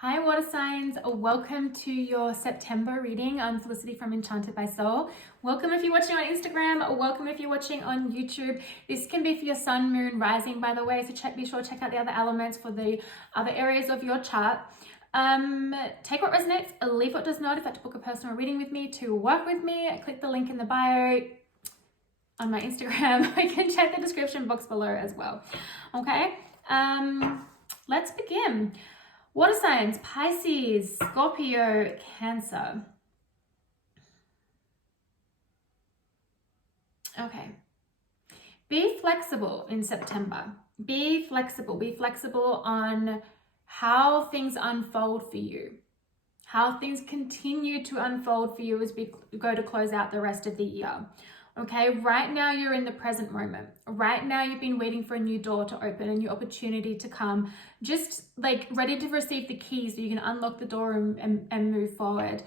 Hi water signs, welcome to your September reading. I'm Felicity from Enchanted by Soul. Welcome if you're watching on Instagram, or welcome if you're watching on YouTube. This can be for your sun, moon, rising, by the way, so be sure to check out the other elements for the other areas of your chart. Take what resonates, leave what does not. If you'd like to book a personal reading with me to work with me, click the link in the bio on my Instagram. I can check the description box below as well. Okay, let's begin. Water signs, Pisces, Scorpio, Cancer. Okay. Be flexible in September. Be flexible. Be flexible on how things unfold for you. How things continue to unfold for you as we go to close out the rest of the year. Okay, right now you're in the present moment. Right now you've been waiting for a new door to open, a new opportunity to come, just like ready to receive the keys so you can unlock the door and move forward.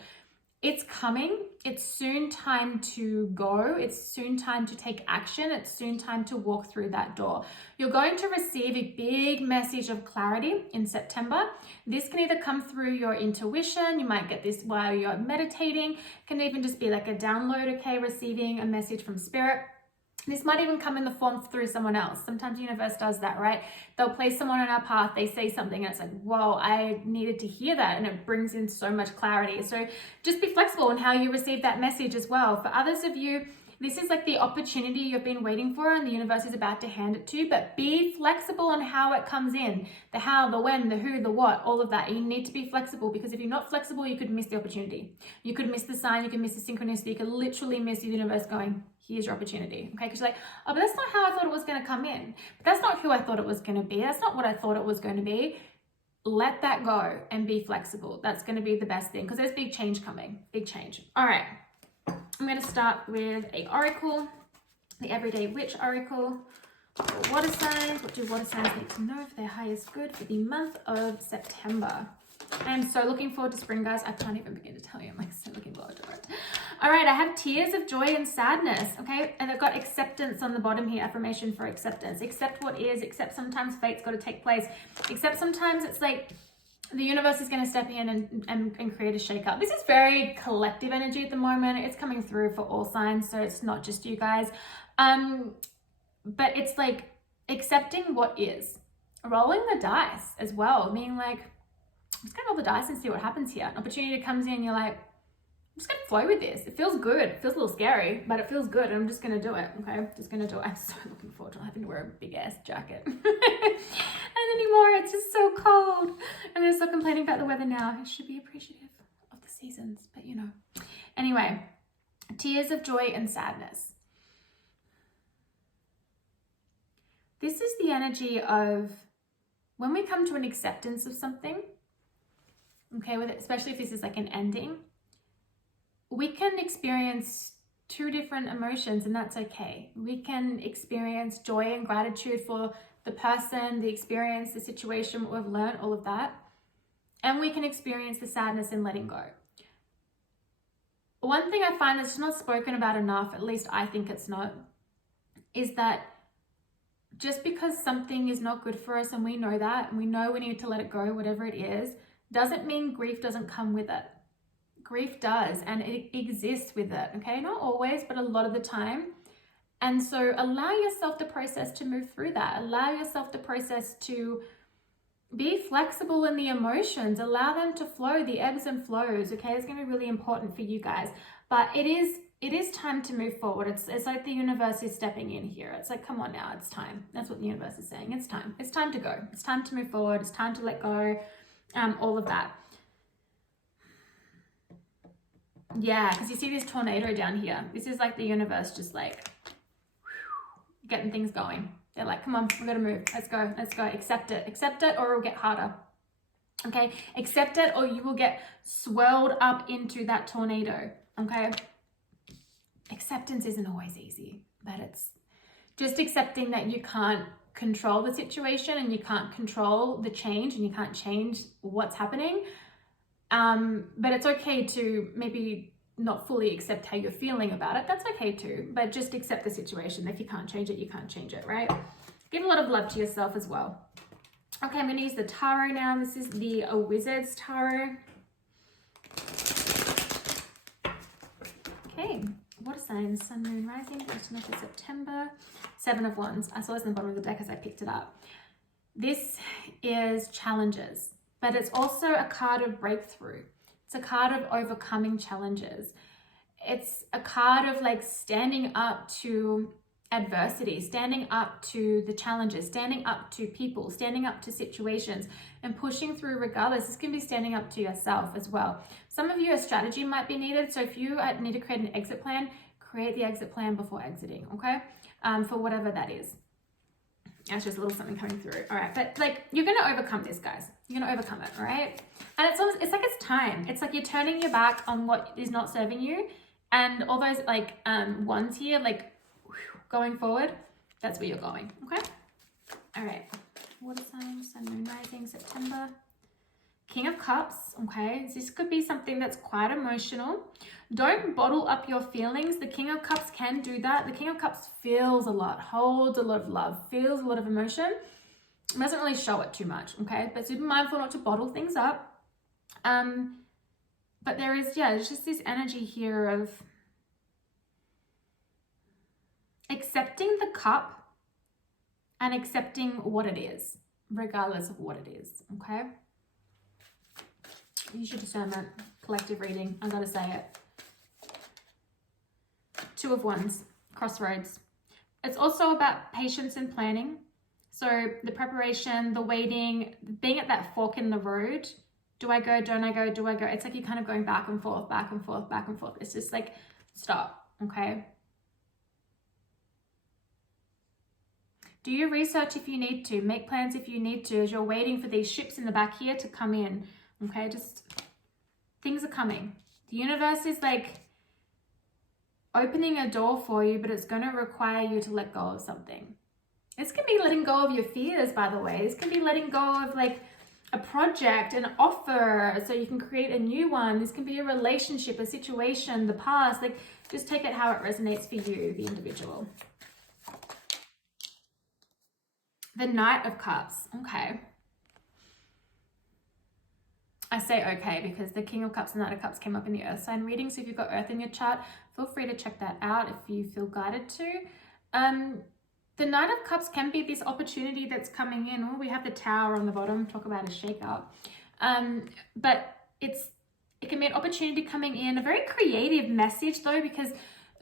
It's coming. It's soon time to go. It's soon time to take action. It's soon time to walk through that door. You're going to receive a big message of clarity in September. This can either come through your intuition. You might get this while you're meditating. It can even just be like a download, okay, receiving a message from spirit. This might even come in the form through someone else. Sometimes the universe does that, right? They'll place someone on our path, they say something, and it's like, whoa, I needed to hear that. And it brings in so much clarity. So just be flexible in how you receive that message as well. For others of you, this is like the opportunity you've been waiting for and the universe is about to hand it to you, but be flexible on how it comes in. The how, the when, the who, the what, all of that. You need to be flexible, because if you're not flexible, you could miss the opportunity. You could miss the sign, you could miss the synchronicity, you could literally miss the universe going, here's your opportunity, okay? Because you're like, oh, but that's not how I thought it was going to come in. But that's not who I thought it was going to be. That's not what I thought it was going to be. Let that go and be flexible. That's going to be the best thing, because there's big change coming, big change. All right, I'm going to start with a oracle, the Everyday Witch Oracle for water signs. What do water signs need to know for their highest good for the month of September? I'm so looking forward to spring, guys. I can't even begin to tell you. I'm like so looking forward to it. All right, I have tears of joy and sadness, okay? And I've got acceptance on the bottom here, affirmation for acceptance. Accept what is, accept sometimes fate's got to take place. Accept sometimes it's like the universe is going to step in and create a shake-up. This is very collective energy at the moment. It's coming through for all signs, so it's not just you guys. But it's like accepting what is. Rolling the dice as well, being like, just gonna roll the dice and see what happens here. An opportunity comes in, you're like, I'm just gonna flow with this. It feels good. It feels a little scary, but it feels good, and I'm just gonna do it, okay? Just gonna do it. I'm so looking forward to having to wear a big-ass jacket. And anymore, it's just so cold. And they're still complaining about the weather now. I should be appreciative of the seasons, but you know. Anyway, tears of joy and sadness. This is the energy of when we come to an acceptance of something, okay, with it, especially if this is like an ending, we can experience two different emotions, and that's okay. We can experience joy and gratitude for the person, the experience, the situation, what we've learned, all of that. And we can experience the sadness in letting go. One thing I find that's not spoken about enough, at least I think it's not, is that just because something is not good for us and we know that, and we know we need to let it go, whatever it is, doesn't mean grief doesn't come with it. Grief does, and it exists with it, okay? Not always, but a lot of the time. And so allow yourself the process to move through that. Allow yourself the process to be flexible in the emotions. Allow them to flow, the ebbs and flows, okay? It's going to be really important for you guys. But it is time to move forward. It's like the universe is stepping in here. It's like, come on now, it's time. That's what the universe is saying. It's time. It's time to go. It's time to move forward. It's time to let go. All of that. Yeah, because you see this tornado down here. This is like the universe just like getting things going. They're like, come on, we gotta move. Let's go, let's go. Accept it or it'll get harder. Okay, accept it or you will get swirled up into that tornado. Okay, acceptance isn't always easy, but it's just accepting that you can't control the situation and you can't control the change and you can't change what's happening. But it's okay to maybe not fully accept how you're feeling about it. That's okay too, but just accept the situation. If you can't change it, you can't change it, right? Give a lot of love to yourself as well. Okay, I'm going to use the tarot now. This is the Wizard's Tarot. Okay, water signs, sun, moon, rising, 13th of September, 7 of Wands. I saw this in the bottom of the deck as I picked it up. This is challenges, but it's also a card of breakthrough. It's a card of overcoming challenges. It's a card of like standing up to adversity, standing up to the challenges, standing up to people, standing up to situations, and pushing through regardless. This can be standing up to yourself as well. Some of you, a strategy might be needed. So if you need to create an exit plan, create the exit plan before exiting, okay? For whatever that is. That's just a little something coming through. All right, but like you're going to overcome this, guys. You're going to overcome it, all right? And it's like it's time. It's like you're turning your back on what is not serving you. And all those like ones here, like going forward, that's where you're going, okay? All right, water signs, sun, moon, rising, September. King of Cups, okay? This could be something that's quite emotional. Don't bottle up your feelings. The King of Cups can do that. The King of Cups feels a lot, holds a lot of love, feels a lot of emotion. It doesn't really show it too much, okay? But super mindful not to bottle things up. But there is, yeah, there's just this energy here of accepting the cup and accepting what it is, regardless of what it is, okay? Use your discernment, collective reading, I gotta say it. 2 of Wands, crossroads. It's also about patience and planning. So the preparation, the waiting, being at that fork in the road. Do I go, don't I go, do I go? It's like you're kind of going back and forth, back and forth, back and forth. It's just like, stop, okay? Do your research if you need to. Make plans if you need to, as you're waiting for these ships in the back here to come in. Okay, just things are coming. The universe is like opening a door for you, but it's going to require you to let go of something. This can be letting go of your fears, by the way. This can be letting go of like a project, an offer, so you can create a new one. This can be a relationship, a situation, the past. Like, just take it how it resonates for you, the individual. The Knight of Cups. Okay. I say okay because the King of Cups and Knight of Cups came up in the Earth sign reading. So if you've got Earth in your chart, feel free to check that out if you feel guided to. The Knight of Cups can be this opportunity that's coming in. Oh, we have the Tower on the bottom. Talk about a shake-up. But it can be an opportunity coming in. A very creative message though, because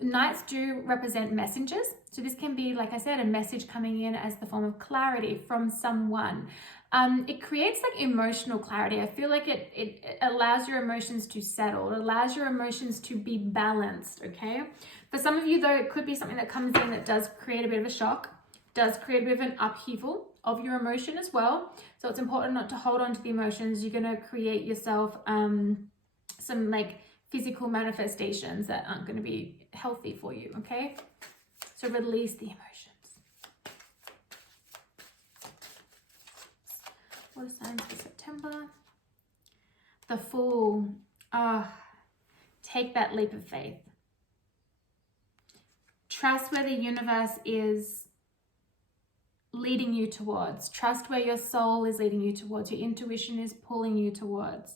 Knights do represent messengers. So this can be, like I said, a message coming in as the form of clarity from someone. It creates like emotional clarity. I feel like it allows your emotions to settle. It allows your emotions to be balanced, okay? For some of you though, it could be something that comes in that does create a bit of a shock, does create a bit of an upheaval of your emotion as well. So it's important not to hold on to the emotions. You're going to create yourself some like physical manifestations that aren't going to be healthy for you, okay? So release the emotions. What are signs for September? The Fool. Take that leap of faith. Trust where the universe is leading you towards. Trust where your soul is leading you towards. Your intuition is pulling you towards.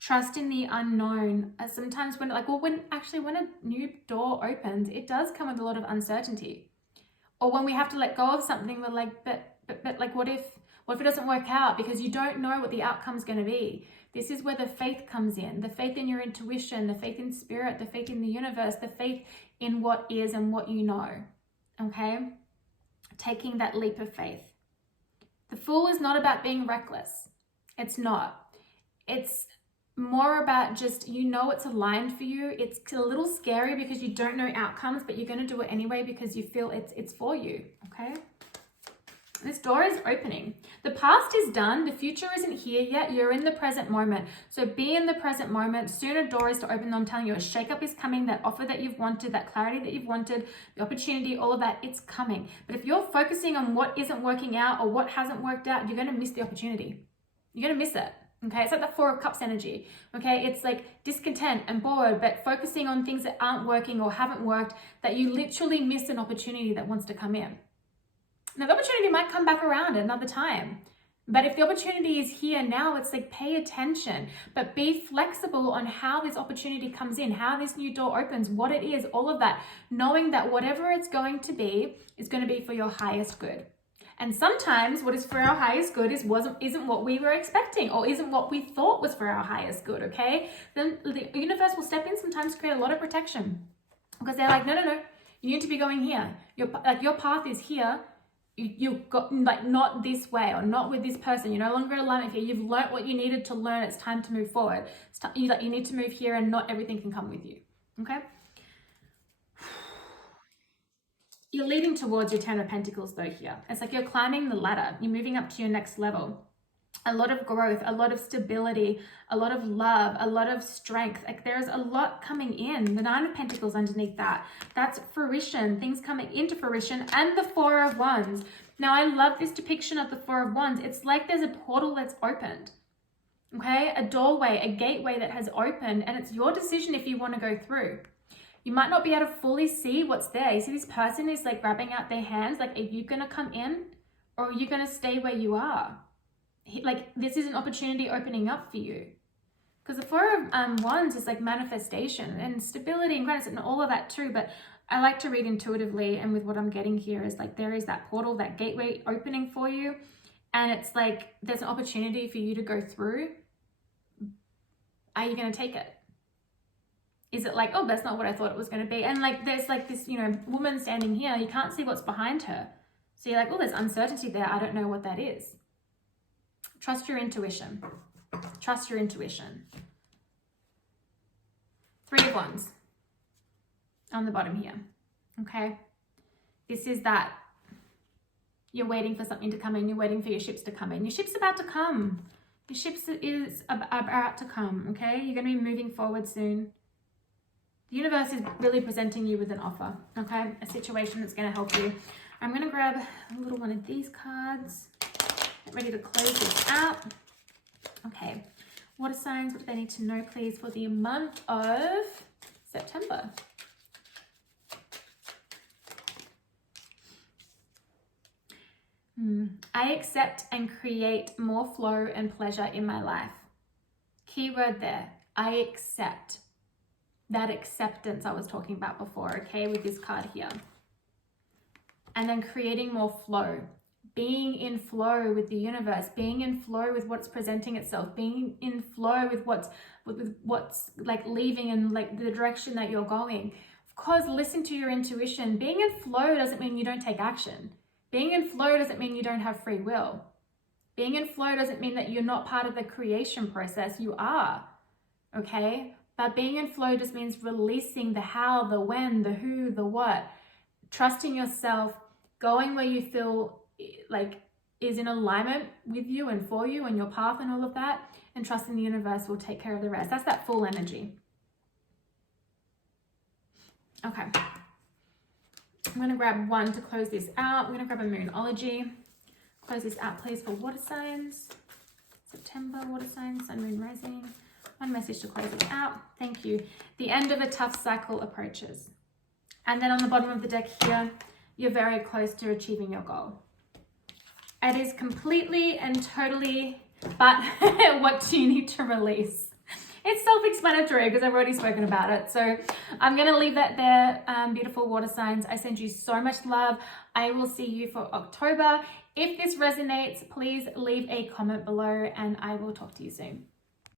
Trust in the unknown. Sometimes when a new door opens, it does come with a lot of uncertainty. Or when we have to let go of something, we're like, but like, what if it doesn't work out? Because you don't know what the outcome's going to be. This is where the faith comes in. The faith in your intuition, the faith in spirit, the faith in the universe, the faith in what is and what you know. Okay? Taking that leap of faith. The Fool is not about being reckless. It's not. It's more about just, you know, it's aligned for you. It's a little scary because you don't know outcomes, but you're going to do it anyway because you feel it's for you. Okay? This door is opening. The past is done. The future isn't here yet. You're in the present moment. So be in the present moment. Soon a door is to open. I'm telling you, a shakeup is coming. That offer that you've wanted, that clarity that you've wanted, the opportunity, all of that, it's coming. But if you're focusing on what isn't working out or what hasn't worked out, you're going to miss the opportunity. You're going to miss it. Okay, it's like the Four of Cups energy. Okay, it's like discontent and bored, but focusing on things that aren't working or haven't worked, that you literally miss an opportunity that wants to come in. Now, the opportunity might come back around at another time. But if the opportunity is here now, it's like, pay attention, but be flexible on how this opportunity comes in, how this new door opens, what it is, all of that, knowing that whatever it's going to be is going to be for your highest good. And sometimes what is for our highest good isn't what we were expecting, or isn't what we thought was for our highest good, okay? Then the universe will step in sometimes to create a lot of protection, because they're like, no, you need to be going here. Your path is here. You've got, like, not this way, or not with this person. You're no longer in alignment here. You've learned what you needed to learn. It's time to move forward. You need to move here, and not everything can come with you. Okay? You're leading towards your 10 of Pentacles though here. It's like you're climbing the ladder. You're moving up to your next level. A lot of growth, a lot of stability, a lot of love, a lot of strength. Like, there's a lot coming in. The 9 of Pentacles underneath that. That's fruition, things coming into fruition, and the 4 of Wands. Now, I love this depiction of the 4 of Wands. It's like there's a portal that's opened. Okay? A doorway, a gateway that has opened, and it's your decision if you want to go through. You might not be able to fully see what's there. You see this person is like grabbing out their hands. Like, are you going to come in, or are you going to stay where you are? Like, this is an opportunity opening up for you, because the 4 of Wands is like manifestation and stability and gratitude and all of that too. But I like to read intuitively, and with what I'm getting here is like there is that portal, that gateway opening for you, and it's like there's an opportunity for you to go through. Are you going to take it? Is it like, oh, that's not what I thought it was going to be? And like there's like this, woman standing here, you can't see what's behind her, so you're like, oh, there's uncertainty there, I don't know what that is. Trust your intuition. Trust your intuition. 3 of Wands on the bottom here. Okay. This is that you're waiting for something to come in. You're waiting for your ships to come in. Your ship's about to come. Your ships is about to come. Okay. You're going to be moving forward soon. The universe is really presenting you with an offer. Okay. A situation that's going to help you. I'm going to grab a little one of these cards. Get ready to close this out. Okay, water signs, what do they need to know, please, for the month of September? I accept and create more flow and pleasure in my life. Keyword there, I accept. That acceptance I was talking about before, okay, with this card here. And then creating more flow. Being in flow with the universe, being in flow with what's presenting itself, being in flow with what's like leaving and like the direction that you're going. Of course, listen to your intuition. Being in flow doesn't mean you don't take action. Being in flow doesn't mean you don't have free will. Being in flow doesn't mean that you're not part of the creation process. You are, okay? But being in flow just means releasing the how, the when, the who, the what. Trusting yourself, going where you feel like is in alignment with you and for you and your path and all of that, and trusting the universe will take care of the rest. That's that full energy. Okay. I'm going to grab one to close this out. I'm going to grab a Moonology. Close this out, please, for water signs. September, water signs, sun, moon, rising. One message to close it out. Thank you. The end of a tough cycle approaches. And then on the bottom of the deck here, you're very close to achieving your goal. It is completely and totally, but what do you need to release? It's self-explanatory because I've already spoken about it. So I'm going to leave that there. Beautiful water signs. I send you so much love. I will see you for October. If this resonates, please leave a comment below and I will talk to you soon.